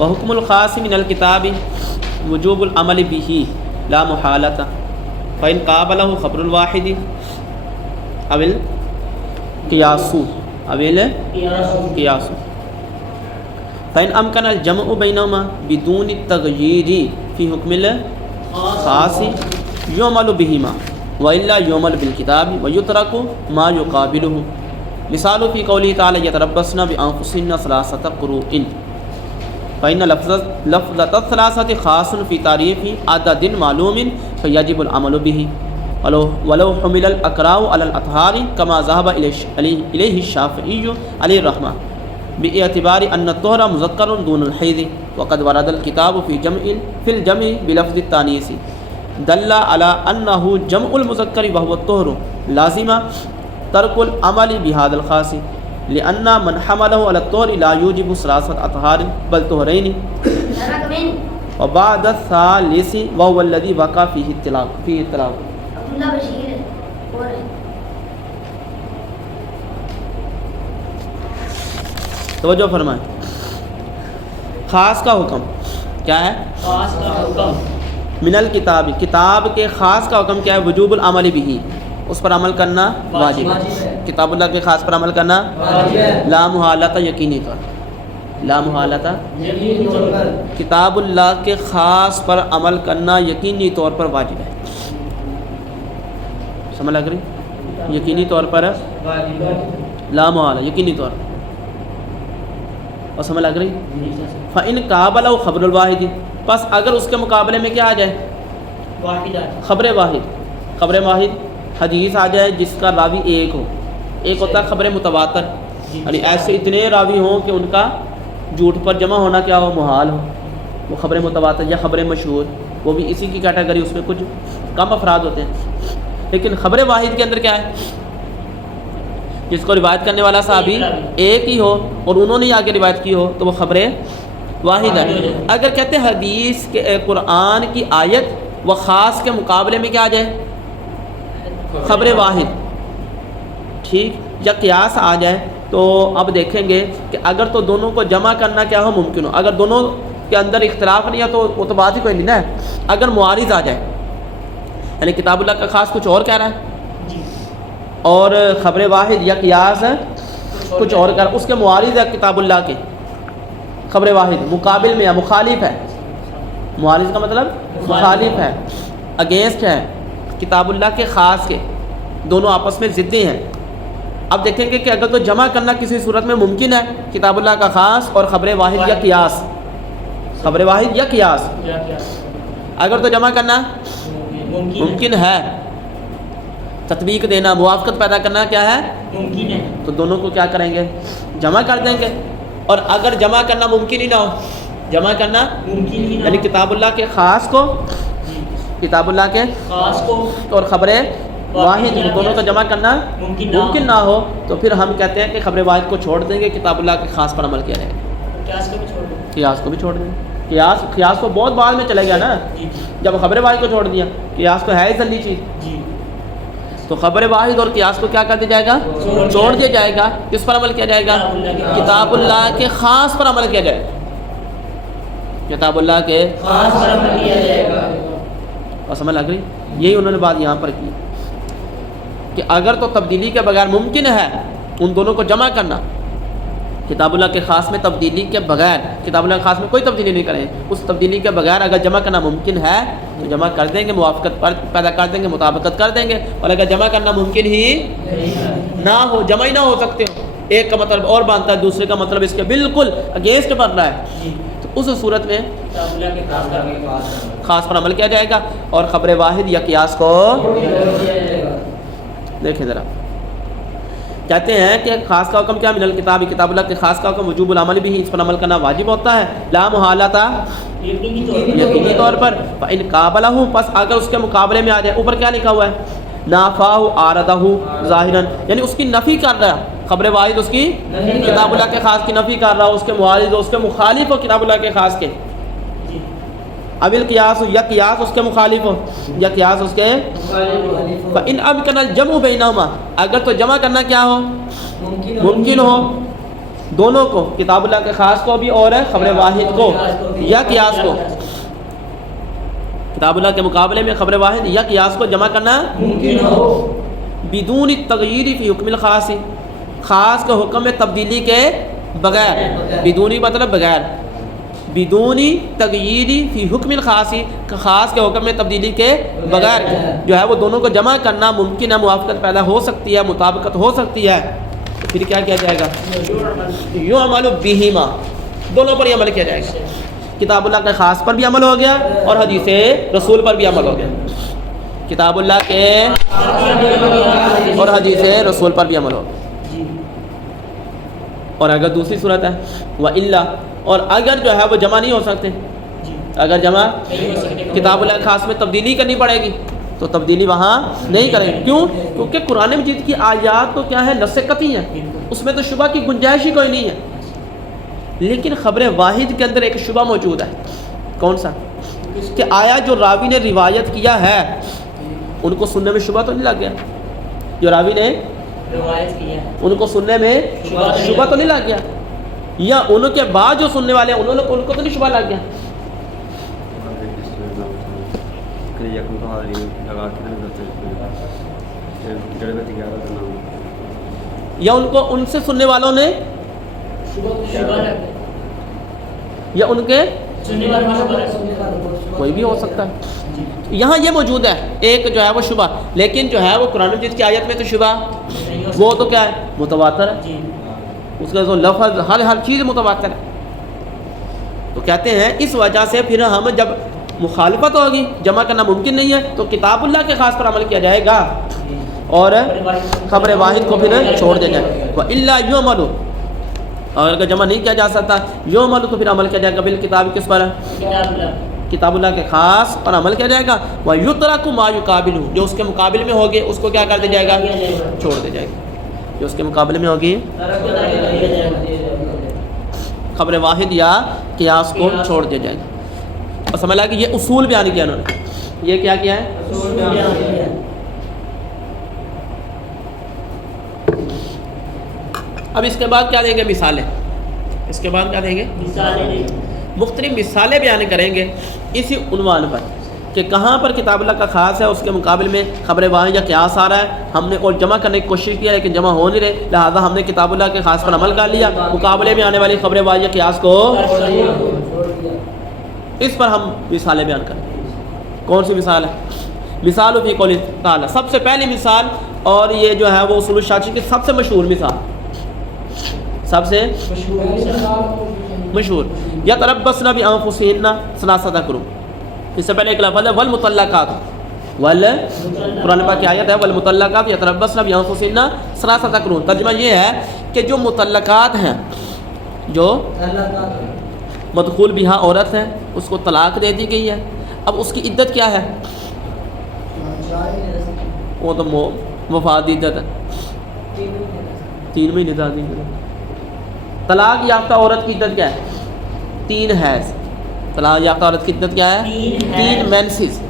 وحکم الخاص من الکتاب وجوب العمل به لا محالۃ فإن قابلہ خبر الواحد او القیاس فإن امکن الجمع بینہما بدون التغییر فی حکم الخاص یعمل بہما وإلا یعمل بالکتاب ویترک ما یقابلہ مثال فی قوله تعالی یتربصن بانفسہن ثلاثۃ قروء فإن لفظة الثلاثة خاص في تعريف عدد معلوم فيجب العمل به ولو حمل الأقراء على الأطهار كما ذهب إليه الشافعي عليه الرحمة باعتبار أن الطهر مذكر دون الحيض وقد ورد الكتاب في الجمع بلفظ التانيث دل على أنه جمع المذكر وهو الطهر لازم ترك العمل بهذا الخاص لأن من حمله على الطهر لا يوجب ثلاثة أطهار بل طهرين وبعد الثالث وهو الذي وقع فيه الطلاق توجہ فرمائیں. خاص کا حکم کیا ہے؟ خاص کا حکم من الکتاب، کتاب کے خاص کا حکم کیا ہے؟ وجوب العمل به، اس پر عمل کرنا واجب ہے. کتاب اللہ کے خاص پر عمل کرنا واجب ہے. لا محالۃ، یقینی طور پر. لا محالۃ، یقینی طور پر. کتاب اللہ کے خاص پر عمل کرنا یقینی طور پر واجب ہے. سمجھ لگ رہی؟ یقینی طور پر واجب ہے. لا محالہ، یقینی طور پر. اور سمجھ لگ رہی؟ فَإِن قَابَلَهُ خبر الواحد، پس اگر اس کے مقابلے میں کیا آ جائے؟ واحد، خبر واحد. خبر واحد حدیث آ جائے جس کا راوی ایک ہو. ایک ہوتا ہے خبر متواتر، یعنی ایسے اتنے راوی ہوں کہ ان کا جھوٹ پر جمع ہونا کیا ہو؟ محال ہو. وہ خبر متواتر یا خبر مشہور، وہ بھی اسی کی کیٹیگری. اس میں کچھ کم افراد ہوتے ہیں. لیکن خبر واحد کے اندر کیا ہے؟ جس کو روایت کرنے والا صحابی ایک ہی ہو اور انہوں نے آگے روایت کی ہو تو وہ خبر واحد ہے. اگر کہتے ہیں حدیث کے قرآن کی آیت و خاص کے مقابلے میں کیا آ جائے؟ خبر واحد. ٹھیک. یا قیاس آ جائے تو اب دیکھیں گے کہ اگر تو دونوں کو جمع کرنا کیا ہو؟ ممکن ہو. اگر دونوں کے اندر اختلاف نہیں ہے تو وہ تو بات ہی کوئی نہیں نا. اگر معارض آ جائے، یعنی کتاب اللہ کا خاص کچھ اور کہہ رہا ہے اور خبر واحد یا قیاس کچھ اور کہہ رہا ہے، اس کے معارض ہے کتاب اللہ کے. خبر واحد مقابل میں یا مخالف ہے. معارض کا مطلب مخالف ہے، اگینسٹ ہے کتاب اللہ کے خاص کے. دونوں آپس میں ضدیں ہیں. اب دیکھیں گے کہ اگر تو جمع کرنا کسی صورت میں ممکن ہے، کتاب اللہ کا خاص اور خبر واحد یا قیاس. خبر واحد یا قیاس اگر تو جمع کرنا ممکن ہے، تطبیق دینا، موافقت پیدا کرنا کیا ہے؟ ممکن ہے. تو دونوں کو کیا کریں گے؟ جمع کر دیں گے. اور اگر جمع کرنا ممکن ہی نہ ہو، جمع کرنا ممکن ہی نہ یعنی کتاب اللہ کے خاص کو، کتاب اللہ کے خاص کو اور خبر واحد دونوں کا جمع کرنا ممکن نہ ہو تو پھر ہم کہتے ہیں کہ خبر واحد کو چھوڑ دیں گے، کتاب اللہ کے خاص پر عمل کیا جائے گا. قیاس کو بھی چھوڑ دیں. قیاس کو بھی چھوڑ دیں. قیاس کو بہت بعد میں چلے گیا نا. جب خبر واحد کو چھوڑ دیا، قیاس تو ہے ہی ذلی چیز. تو خبر واحد اور قیاس کو کیا کر دیا جائے گا؟ چھوڑ دیا جائے گا. کس پر عمل کیا جائے گا؟ کتاب اللہ کے خاص پر عمل کیا جائے گا. کتاب اللہ کے خاص پر عمل کیا جائے گا. اور سمجھ لگ رہی؟ یہی انہوں نے بات یہاں پر کی کہ اگر تو تبدیلی کے بغیر ممکن ہے ان دونوں کو جمع کرنا، کتاب اللہ کے خاص میں تبدیلی کے بغیر، کتاب اللہ کے خاص میں کوئی تبدیلی نہیں کریں، اس تبدیلی کے بغیر اگر جمع کرنا ممکن ہے تو جمع کر دیں گے، موافقت پیدا کر دیں گے، مطابقت کر دیں گے. اور اگر جمع کرنا ممکن ہی نہ ہو، جمع ہی نہ ہو سکتے ہو، ایک کا مطلب اور بنتا ہے، دوسرے کا مطلب اس کے بالکل اگینسٹ بن رہا ہے، تو اس صورت میں خاص پر عمل کیا جائے گا اور خبر واحد یا قیاس کو دیکھیں ذرا. کہتے ہیں کہ خاص کا حکم کیا؟ من الکتاب، کتاب اللہ کے خاص کا حکم وجوب العمل بھی، اس پر عمل کرنا واجب ہوتا ہے. لا محالۃ، یقینی طور پر. فإن قابلہ، پس اگر اس کے مقابلے میں آ جائے. اوپر کیا لکھا ہوا ہے؟ نافاہ عارضہ ظاہرا، یعنی اس کی نفی کر رہا ہے. خبر واحد اس کی کتاب اللہ کے خاص کی نفی کر رہا ہو، اس کے معارض ہو، اس کے مخالف ہو کتاب اللہ کے خاص کے. اب القیاس، یا قیاس اس کے مخالف ہو، یا قیاس اس کے فإن أمكن الجمع بینہما، اگر تو جمع کرنا کیا ہو؟ ممکن ہو دونوں کو، کتاب اللہ کے خاص کو بھی اور خبر واحد کو یا قیاس کو، کتاب اللہ کے مقابلے میں خبر واحد یا قیاس کو جمع کرنا ممکن ہو بدون تغییر فی حکم الخاص، خاص کے حکم میں تبدیلی کے بغیر، بدونی مطلب بغیر، بدونی تغییری فی حکم الخاص، خاص کے حکم میں تبدیلی کے بغیر جو ہے وہ دونوں کو جمع کرنا ممکن ہے، موافقت پیدا ہو سکتی ہے، مطابقت ہو سکتی ہے، پھر کیا کیا جائے گا؟ یعمل بہما، دونوں پر ہی عمل کیا جائے گا، کتاب اللہ کے خاص پر بھی عمل ہو گیا اور حدیث رسول پر بھی عمل ہو گیا، کتاب اللہ کے اور حدیث رسول پر بھی عمل ہو گیا۔ اور اگر دوسری صورت ہے وَإِلَّا، اور اگر جو ہے وہ جمع نہیں ہو سکتے، اگر جمع کتاب اللہ خاص میں تبدیلی کرنی پڑے گی تو تبدیلی وہاں نہیں کریں گے، کیوں؟ کیونکہ قرآن مجید کی آیات تو کیا ہے، نص قطعی ہے، اس میں تو شبہ کی گنجائش ہی کوئی نہیں ہے، لیکن خبر واحد کے اندر ایک شبہ موجود ہے، کون سا؟ کہ آیا جو راوی نے روایت کیا ہے ان کو سننے میں شبہ تو نہیں لگ گیا، جو راوی نے روایت کی ہے ان کو سننے میں شبہ تو نہیں لگ گیا، یا ان کے بعد جو سننے والے ہیں ان کو تو نہیں شبہ لگ گیا، یا ان کو ان سے سننے والوں نے، شبہ لگ یا ان کے سننے والے شبہ کوئی بھی ہو سکتا ہے، یہاں یہ موجود ہے ایک جو ہے وہ شبہ، لیکن جو ہے وہ قرآن مجید کی آیت میں تو شبہ وہ تو کیا ہے، متواتر ہے، جی اس کا جو لفظ ہر چیز متواتر ہے، تو کہتے ہیں اس وجہ سے پھر ہم جب مخالفت ہوگی، جمع کرنا ممکن نہیں ہے، تو کتاب اللہ کے خاص پر عمل کیا جائے گا اور خبر واحد کو پھر چھوڑ دیا جائے گا، وَإِلَّا يُعْمَلُ، اور اگر جمع نہیں کیا جا سکتا یعمل تو پھر عمل کیا جائے گا بالکتاب، کس پر؟ کتاب اللہ کتاب اللہ کے خاص پر عمل کیا جائے گا، وَيُتْرَكُ مَا يُقَابِلُهُ، جو اس کے مقابل میں ہوگی اس کو کیا کر دیا جائے گا، چھوڑ دیا جائے گا، جو اس کے مقابلے میں ہوگی خبر واحد یا قیاس کو چھوڑ دیا جائے گا۔ اور سمجھ لگا کہ یہ اصول بیان کیا انہوں نے، یہ کیا کیا ہے؟ اب اس کے بعد کیا دیں گے؟ مثالیں، اس کے بعد کیا دیں گے؟ مختلف مثالیں بیان کریں گے اسی عنوان پر کہ کہاں پر کتاب اللہ کا خاص ہے، اس کے مقابل میں خبر واحد یا قیاس آ رہا ہے، ہم نے اور جمع کرنے کی کوشش کیا لیکن جمع ہو نہیں رہے، لہٰذا ہم نے کتاب اللہ کے خاص پر عمل کر لیا، مقابلے میں آنے والی خبر واحد یا قیاس کو اس پر ہم مثالیں بیان کریں گے۔ کون سی مثال ہے؟ مثال فی قول تعالی، سب سے پہلی مثال، اور یہ جو ہے وہ اصول الشاذی کی سب سے مشہور مثال، سب سے مشہور، یتربصن بانفسہن ثلاثۃ قروء، اس سے پہلے ایک لفظ ہے والمطلقات، قرآن پاک کی آیت ہے والمطلقات یتربصن بانفسہن ثلاثۃ قروء، ترجمہ یہ ہے کہ جو مطلقات ہیں، جو مدخول بہا عورت ہے، اس کو طلاق دے دی گئی ہے، اب اس کی عدت کیا ہے؟ وہ تو مفاد عدت ہے، 3 مہینے تعدیل۔ طلاق یافتہ عورت کی عدت کیا ہے؟ 3 حیض۔ طلاق یافتہ عورت کی عدت کیا ہے؟ 3 مینسز۔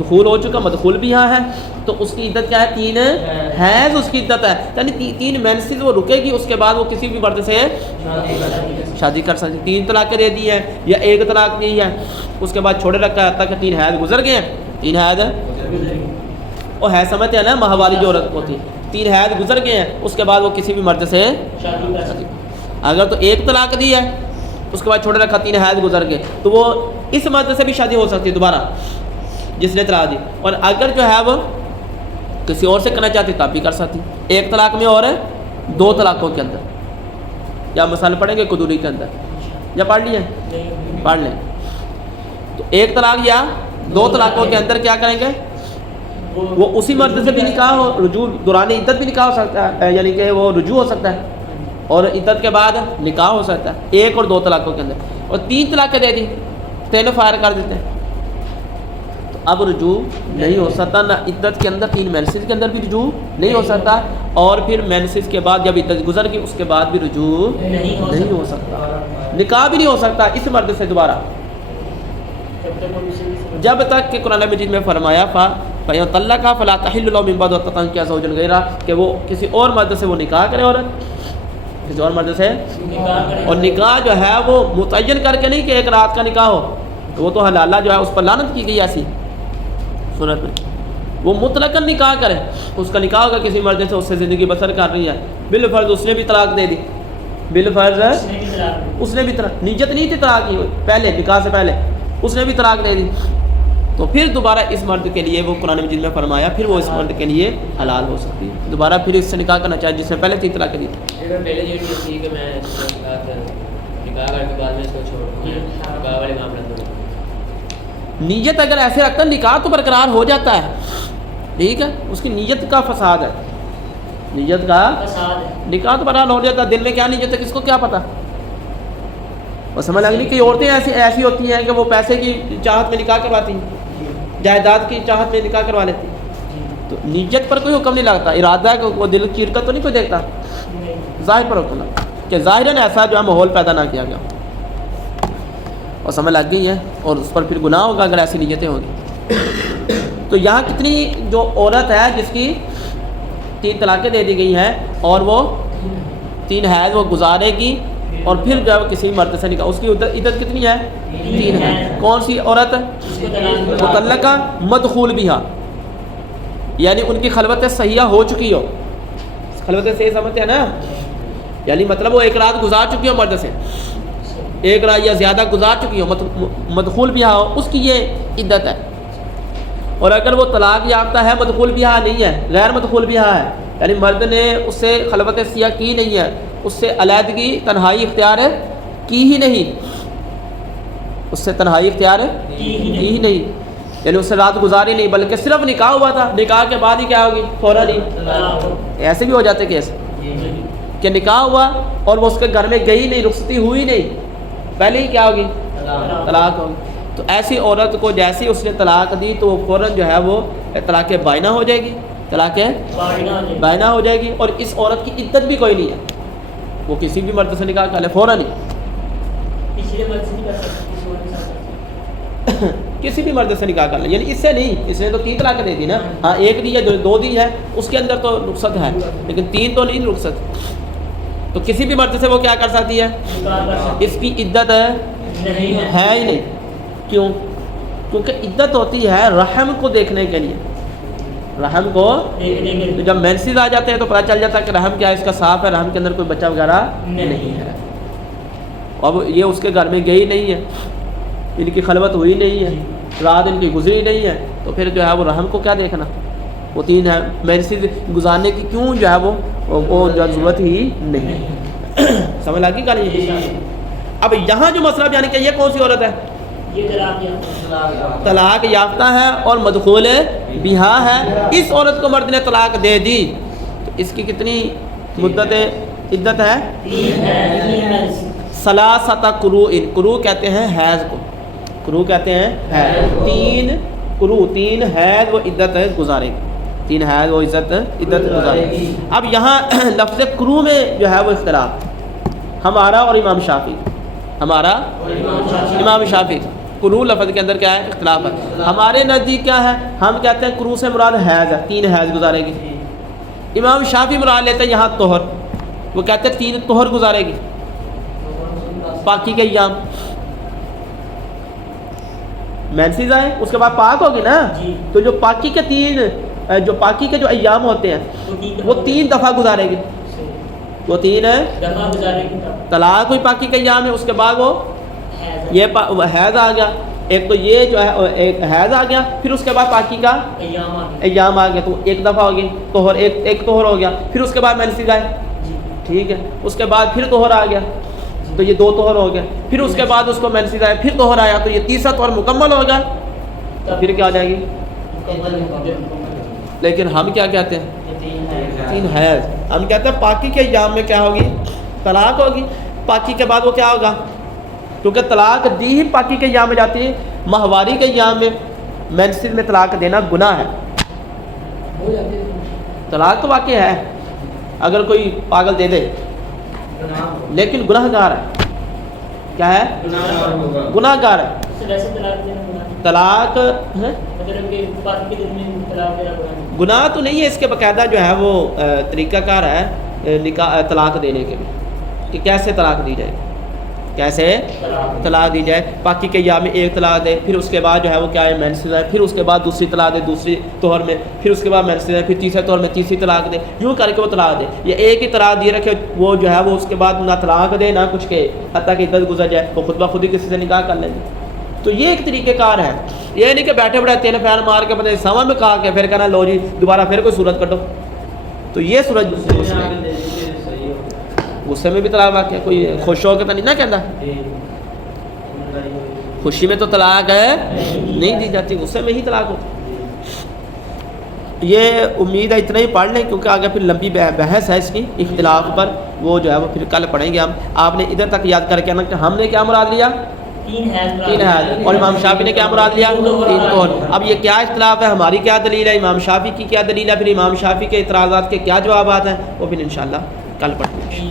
دخول ہو چکا، مدخول بھی یہاں ہے، تو اس کی عدت کیا ہے؟ 3 حیض اس کی عدت ہے، یعنی 3 مینسز وہ رکے گی، اس کے بعد وہ کسی بھی مرد سے شادی کر سکتی۔ 3 طلاقیں دے دی ہیں یا 1 طلاق دی ہے، اس کے بعد چھوڑے رکھا ہے تک 3 حیض گزر گئے ہیں، 3 حیض وہ ہے سمجھتے ہیں نا، ماہواری جو عورت ہوتی ہے، 3 حیض گزر گئے ہیں، اس کے بعد وہ کسی بھی مرد سے اگر تو 1 طلاق دی ہے اس کے بعد چھوڑے رکھا 3 حیض گزر گئے، تو وہ اس مرد سے بھی شادی ہو سکتی ہے دوبارہ جس نے طلاق دی، اور اگر جو ہے وہ کسی اور سے کرنا چاہتی تب بھی کر سکتی، 1 طلاق میں اور 2 طلاقوں کے اندر، یا مثال پڑھیں گے قدوری کے اندر، یا پڑھ لیے پڑھ لیں، تو 1 طلاق یا 2 طلاقوں کے اندر کیا کریں گے؟ وہ اسی مرد سے بھی نکاح ہو، رجوع دوران عدت بھی نکاح ہو سکتا ہے، یعنی کہ وہ رجوع ہو سکتا ہے، اور عدت کے بعد نکاح ہو سکتا ہے 1 اور 2 طلاقوں کے اندر، اور 3 طلاقیں دے دی، 3 فائر کر دیتے ہیں، تو اب رجوع نہیں ہو سکتا، نہ عدت کے اندر 3 مینسز کے اندر بھی رجوع نہیں ہو سکتا، اور پھر مینسز کے بعد جب عدت گزر گئی اس کے بعد بھی رجوع نہیں ہو سکتا، نکاح بھی نہیں ہو سکتا اس مرد سے دوبارہ، جب تک کہ قرآن مجید میں فرمایا فَإِن طَلَّقَهَا فَلَا تَحِلُّ لَهُ مِن بَعْدُ حَتَّىٰ تَنكِحَ زَوْجًا غَيْرَهُ، کہ وہ کسی اور مرد سے وہ نکاح کرے عورت، کسی اور مرد سے نکاح کرے اور نکاح جو ہے وہ متعین کر کے نہیں کہ ایک رات کا نکاح ہو، تو وہ تو حلالہ جو ہے اس پر لعنت کی گئی ایسی صورت میں، وہ مطلقاً نکاح کرے، اس کا نکاح ہوگا کسی مرد سے، اس سے زندگی بسر کر رہی ہے، بالفرض اس نے بھی طلاق دے دی، بالفرض اس نے بھی طلاق دی۔ اس نے بھی طلاق، نیت نہیں تھی طلاق کی پہلے نکاح سے پہلے، اس نے بھی طلاق دے دی، تو پھر دوبارہ اس مرد کے لیے وہ قرآن مجید میں فرمایا پھر وہ اس مرد کے لیے حلال ہو سکتی ہے، دوبارہ پھر اس سے نکاح کرنا چاہیے جس نے پہلے 3 طلاق دی تھی۔ اگر پہلے یہ تھی کہ میں اس کے ساتھ نکاح کر کے بعد میں اس کو چھوڑ دوں، نکاح والے معاملات میں نیت اگر ایسے رکھتا ہے نکاح تو برقرار ہو جاتا ہے، ٹھیک ہے، اس کی نیت کا فساد ہے، نیت کا فساد ہے۔ نکاح تو برقرار ہو جاتا ہے، دل میں کیا نیت ہے کس کو کیا پتہ، اور سمجھ لگ نہیں کہ عورتیں ایسی ہوتی ہیں کہ وہ پیسے کی چاہت میں نکاح کرواتی ہیں، جائیداد کی چاہت میں نکاح کروا لیتی ہیں، تو نیت پر کوئی حکم نہیں لگتا، ارادہ ہے کہ وہ دل کی حرکت تو نہیں کوئی دیکھتا، ظاہر پر حکم لگتا کہ ظاہراً ایسا جو ہے ماحول پیدا نہ کیا گیا، اور سمجھ لگ گئی ہے، اور اس پر پھر گناہ ہوگا اگر ایسی نیتیں ہوں گی۔ تو یہاں کتنی جو عورت ہے جس کی 3 طلاقیں دے دی گئی ہیں اور وہ 3 حیض وہ گزارے گی اور پھر جو ہے وہ کسی مرد سے نکاح، اس کی عدت کتنی ہے 3 ہے۔ کون سی عورت؟ اس کو طلاق مطلقہ مدخول بہا، یعنی ان کی خلوت صحیحہ ہو چکی ہو، خلوت صحیح سمجھتے ہیں نا، یعنی مطلب وہ 1 رات گزار چکی ہو مرد سے، 1 رات یا زیادہ گزار چکی ہو، مدخول بہا ہو، اس کی یہ عدت ہے۔ اور اگر وہ طلاق یافتہ ہے مدخول بہا نہیں ہے، غیر مدخول بہا ہے، یعنی مرد نے اس سے خلوت صحیحہ کی نہیں ہے، اس سے علیحدگی تنہائی اختیار کی ہی نہیں، اس سے تنہائی اختیار کی ہی نہیں، یعنی اس سے رات گزاری نہیں، بلکہ صرف نکاح ہوا تھا، نکاح کے بعد ہی کیا ہوگی فوراً ہی، ایسے بھی ہو جاتے کیس کہ نکاح ہوا اور وہ اس کے گھر میں گئی نہیں، رخصتی ہوئی نہیں، پہلے ہی کیا ہوگی طلاق ہوگی۔ تو ایسی عورت کو جیسے اس نے طلاق دی تو وہ فوراً جو ہے وہ طلاق بائنہ ہو جائے گی، طلاق بائنہ ہو جائے گی، اور اس عورت کی عدت بھی کوئی نہیں ہے، وہ کسی بھی مرد سے نکاح کر لے فوراً ہی، پچھلے مرد سے نہیں کر سکتی، کسی اور کے ساتھ۔ کسی بھی مرد سے نکاح کر لے، یعنی اس سے نہیں، اس نے تو 3 طلاقیں دے دی نا، ہاں 1 دی ہے 2 دی ہے، اس کے اندر تو رخصت ہے، لیکن 3 تو نہیں رخصت، تو کسی بھی مرد سے وہ کیا کر سکتی ہے، نکاح کر سکتی اس کی عدت نہیں ہے۔ ہے ہی نہیں، کیوں؟ کیونکہ عدت ہوتی ہے رحم کو دیکھنے کے لیے، رحم کو تو جب مینسز آ جاتے ہیں تو پتہ چل جاتا ہے کہ رحم کیا ہے، اس کا صاف ہے، رحم کے اندر کوئی بچہ وغیرہ نہیں ہے، اب یہ اس کے گھر میں گئی نہیں ہے، ان کی خلوت ہوئی نہیں ہے، رات ان کی گزری نہیں ہے، تو پھر جو ہے وہ رحم کو کیا دیکھنا، وہ 3 ہے، مینسز گزارنے کی کیوں جو ہے وہ جو ضرورت ہی نہیں، سمجھ لگی گا نہیں؟ اب یہاں جو مسئلہ بیان کیا یہ کون سی عورت ہے؟ یہ طلاق یافتہ۔ طلاق یافتہ ہے اور مدخول بہا ہے، اس عورت کو مرد نے طلاق دے دی تو اس کی کتنی مدت عدت ہے؟ 3 ہے۔ ثلاثۃ قروء، قروء کہتے ہیں حیض کو، قروء کہتے ہیں حیض، 3 قروء 3 حیض وہ عدت گزارے گی، 3 حیض وہ عدت گزارے گی۔ اب یہاں لفظ قروء میں جو ہے وہ اختلاف ہمارا اور امام شافعی، ہمارا امام شافعی قروء لفظ کے اندر کیا ہے اختلاف ہے، ہمارے نزدیک کیا ہے، ہم کہتے ہیں قروء سے مراد حیض ہے، 3 حیض گزارے گی، امام شافعی مراد لیتے ہیں یہاں طہر، وہ کہتے ہیں 3 طہر گزارے گی، پاکی کے ایام، مینسز آئے اس کے بعد پاک ہوگی نا، تو جو پاکی کے 3 جو پاکی کے جو ایام ہوتے ہیں وہ 3 دفعہ گزارے گی، وہ 3 دفعہ گزارے گی، طلاق ہوئی پاکی کے ایام ہے، اس کے بعد وہ یہ حیض آ گیا، ایک تو یہ جو ہے ایک حیض آ گیا، پھر اس کے بعد پاکی کا ایام آ گیا، تو 1 دفعہ ہو گئی طہر، ایک طہر ہو گیا، پھر اس کے بعد مینسز آئے، ٹھیک ہے، اس کے بعد پھر طہر آ گیا، تو یہ 2 طہر ہو گئے، پھر اس کے بعد اس کو مینسز آئے، پھر طہر آیا، تو یہ 3 طہر مکمل ہو گیا، تو پھر کیا ہو جائے گی؟ لیکن ہم کیا کہتے ہیں 3 حیض، ہم کہتے ہیں پاکی کے ایام میں کیا ہوگی طلاق ہوگی، پاکی کے بعد وہ کیا ہوگا، کیونکہ طلاق دی ہی پاکی کے ایام میں جاتی ہے، ماہواری کے ایام میں مینسز میں طلاق دینا گناہ ہے، طلاق تو واقع ہے اگر کوئی پاگل دے دے، لیکن گناہ گار ہے، کیا ہے گناہ گار ہے، طلاق گناہ تو نہیں ہے، اس کے باقاعدہ جو ہے وہ طریقہ کار ہے نکاح طلاق دینے کے بھی، کہ کیسے طلاق دی جائے، کیسے طلاق دی جائے. باقی کے یا میں ایک طلاق دے، پھر اس کے بعد جو ہے وہ کیا ہے مینسز ہے، پھر اس کے بعد دوسری طلاق دے دوسری طہر میں، پھر اس کے بعد مینسز ہے، پھر تیسرے طہر میں تیسری طلاق دے، یوں کر کے وہ طلاق دے. یا ایک ہی طلاق دیے رکھے وہ جو ہے وہ اس کے بعد نہ طلاق دے نہ کچھ کہ حتیٰ کہ عدت گزر جائے، وہ خود بخود ہی کسی سے نکاح کر لیں گے. تو یہ ایک طریقہ کار ہے. یہ نہیں کہ بیٹھے بیٹھے تین فین مار کے بندے سوا میں کہا کے پھر کہنا لو جی دوبارہ پھر کوئی صورت کٹو. تو یہ صورت غصے میں بھی طلاق واقع کوئی خوش ہو کے تو نہیں نا کہنا، خوشی میں تو طلاق ہے نہیں دی جاتی، غصے میں ہی طلاق ہوتی. یہ امید ہے اتنا ہی پڑھ لیں کیونکہ آگے پھر لمبی بحث ہے اس کی اختلاف پر، وہ جو ہے وہ پھر کل پڑھیں گے ہم. آپ نے ادھر تک یاد کر کے آنا کہ ہم نے کیا مراد لیا، 3 حیض اور امام شافعی نے کیا مراد لیا 3 طہر. اب یہ کیا اختلاف ہے، ہماری کیا دلیل ہے، امام شافعی کی کیا دلیل ہے، پھر امام شافعی کے اعتراضات کے کیا جوابات ہیں، وہ پھر انشاءاللہ کل پڑھیں گے.